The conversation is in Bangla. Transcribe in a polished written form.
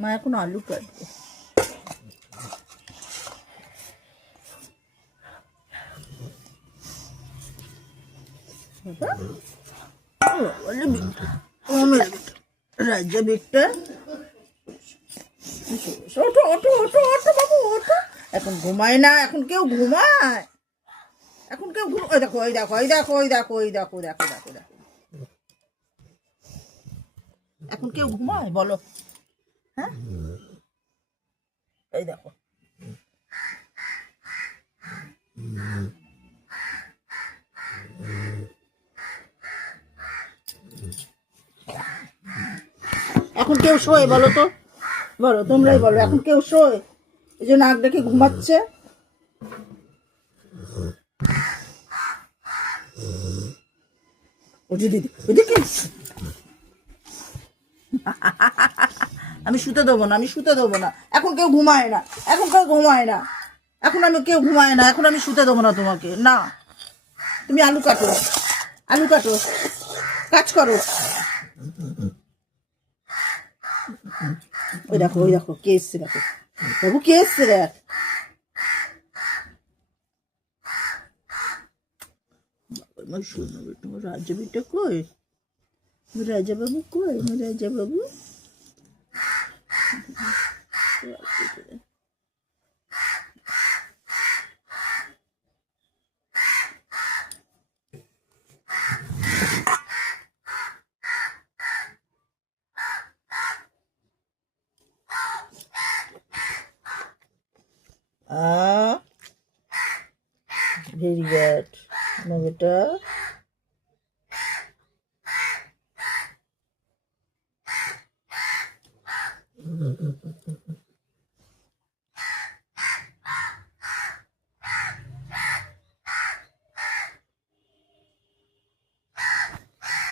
মা এখন আলু কাটবে। রাজা বেটটা ওঠো ওঠো ওঠো ওঠো বাবু ওঠো। এখন ঘুমায় না, এখন কেউ ঘুমায়? এখন কেউ ওই দেখো ওই দেখো ওই দেখো ওই দেখো ওই দেখো দেখো দেখো দেখো। এখন কেউ ঘুমায় বলো? হ্যাঁ, এই দেখো। এখন কেউ শোয় বলো তো? বলো, তোমরাই বলো, এখন কেউ শোয়? এই যে নাক ডেকে ঘুমাচ্ছে। দিদি ওদিকে আমি শুতে দেবো না, আমি শুতে দেবো না। এখন কেউ ঘুমায় না, এখন কেউ ঘুমায় না, এখন আমি কেউ ঘুমায় না, এখন আমি শুতে দেবো না তোমাকে। না, তুমি আলু কাটো, আলু কাটো, কাজ করো। ওই দেখো ওই দেখো কে এসছে, দেখো বাবু কে এসছে দেখ। তোমার রাজা বেটা কই? রাজা বাবু কই? রাজা বাবু ভেরি গুড না বেটা।